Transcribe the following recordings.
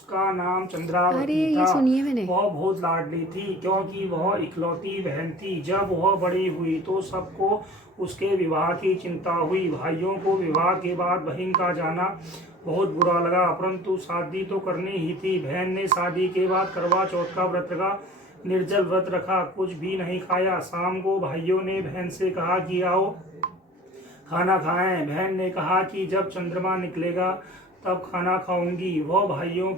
उसका नाम चंद्रावती था। वह बहुत लाडली थी क्योंकि वह इकलौती बहन थी। जब वह बड़ी हुई तो सबको उसके विवाह की चिंता हुई। भाइयों को विवाह के बाद बहन का जाना बहुत बुरा लगा, परंतु शादी तो करनी ही थी। बहन ने शादी के बाद करवा चौथ का व्रत रखा, निर्जल व्रत रखा, कुछ भी नहीं खाया। शाम को भाइयों ने बहन से कहा कि आओ खाना खाएं। बहन ने कहा कि जब चंद्रमा निकलेगा तब खाना खाऊंगी। वह भाइयों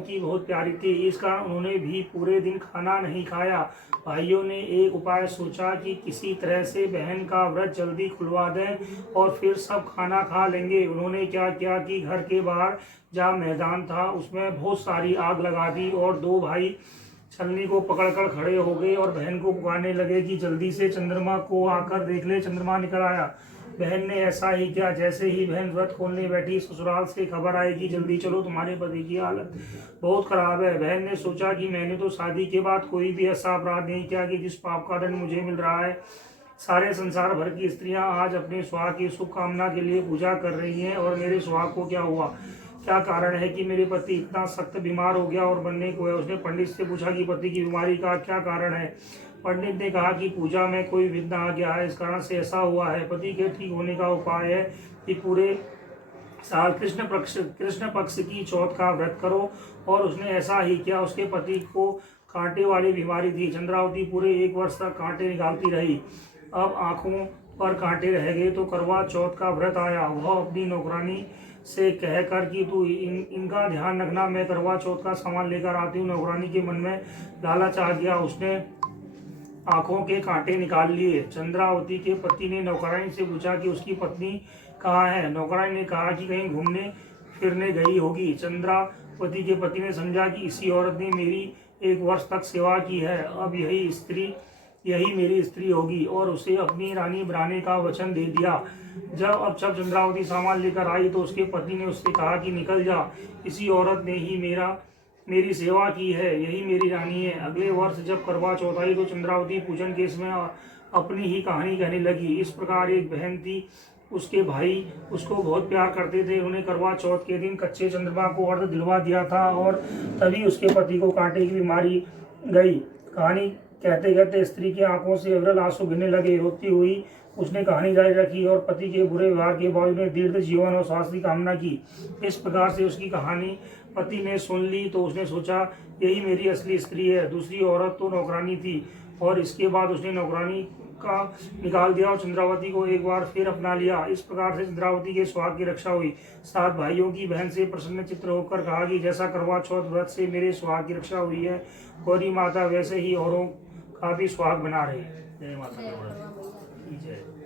की बहुत प्यारी थी, इस कारण उन्होंने भी पूरे दिन खाना नहीं खाया। भाइयों ने एक उपाय सोचा कि किसी तरह से बहन का व्रत जल्दी खुलवा दें और फिर सब खाना खा लेंगे। उन्होंने क्या किया कि घर के बाहर जहाँ मैदान था उसमें बहुत सारी आग लगा दी और दो भाई छलनी को पकड़कर खड़े हो गए और बहन को पुकारने लगे कि जल्दी से चंद्रमा को आकर देख ले, चंद्रमा निकल आया। बहन ने ऐसा ही किया। जैसे ही बहन व्रत खोलने बैठी, ससुराल से खबर आई कि जल्दी चलो, तुम्हारे पति की हालत बहुत खराब है। बहन ने सोचा कि मैंने तो शादी के बाद कोई भी ऐसा अपराध नहीं किया कि जिस पाप का दंड मुझे मिल रहा है। सारे संसार भर की स्त्रियां आज अपने सुहाग की शुभ कामना के लिए पूजा कर रही हैं और मेरे सुहाग को क्या हुआ? क्या कारण है कि मेरे पति इतना सख्त बीमार हो गया और बनने को है? उसने पंडित से पूछा कि पति की बीमारी का क्या कारण है। पंडित ने कहा कि पूजा में कोई विघ्न आ गया है, इस कारण से ऐसा हुआ है। पति के ठीक होने का उपाय है कि पूरे साल कृष्ण पक्ष की चौथ का व्रत करो। और उसने ऐसा ही किया। उसके पति को कांटे वाली बीमारी थी। चंद्रावती पूरे 1 वर्ष तक कांटे निकालती रही। अब आंखों पर कांटे रह गए तो करवा चौथ का व्रत आया। वह अपनी नौकरानी से कहकर कि तू इनका ध्यान रखना, मैं करवा चौथ का सामान लेकर आती हूँ। नौकरानी के मन में लालच आ गया, उसने आंखों के कांटे निकाल लिए। चंद्रावती के पति ने नौकरानी से पूछा कि उसकी पत्नी कहाँ है। नौकरानी ने कहा कि कहीं घूमने फिरने गई होगी। चंद्रावती के पति ने समझा कि इसी औरत ने मेरी 1 वर्ष तक सेवा की है, अब यही मेरी स्त्री होगी, और उसे अपनी रानी बनाने का वचन दे दिया। जब चंद्रावती सामान लेकर आई तो उसके पति ने उससे कहा कि निकल जा, इसी औरत ने ही मेरी सेवा की है, यही मेरी रानी है। अगले वर्ष जब करवा चौथ आई तो चंद्रावती पूजन केस में अपनी ही कहानी कहने लगी। इस प्रकार एक बहन थी, उसके भाई उसको बहुत प्यार करते थे। उन्हें करवा चौथ के दिन कच्चे चंद्रमा को अर्घ दिलवा दिया था और तभी उसके पति को कांटे की बीमारी गई। कहानी कहते कहते स्त्री की आंखों से अविरल आंसू गिरने लगे। रोती हुई उसने कहानी जारी रखी और पति के बुरे व्यवहार के बाद उसने दीर्घ जीवन और स्वास्थ्य की कामना की। इस प्रकार से उसकी कहानी पति ने सुन ली तो उसने सोचा यही मेरी असली स्त्री है। दूसरी औरत तो नौकरानी थी और इसके बाद उसने नौकरानी का निकाल दिया और चंद्रावती को एक बार फिर अपना लिया। इस प्रकार से चंद्रावती के सुहाग की रक्षा हुई। 7 भाइयों की बहन से प्रसन्न चित्र होकर कहा कि जैसा करवा चौथ व्रत से मेरे सुहाग की रक्षा हुई है, गौरी माता वैसे ही औरों का भी सुहाग बना रहे। जय माता। जय।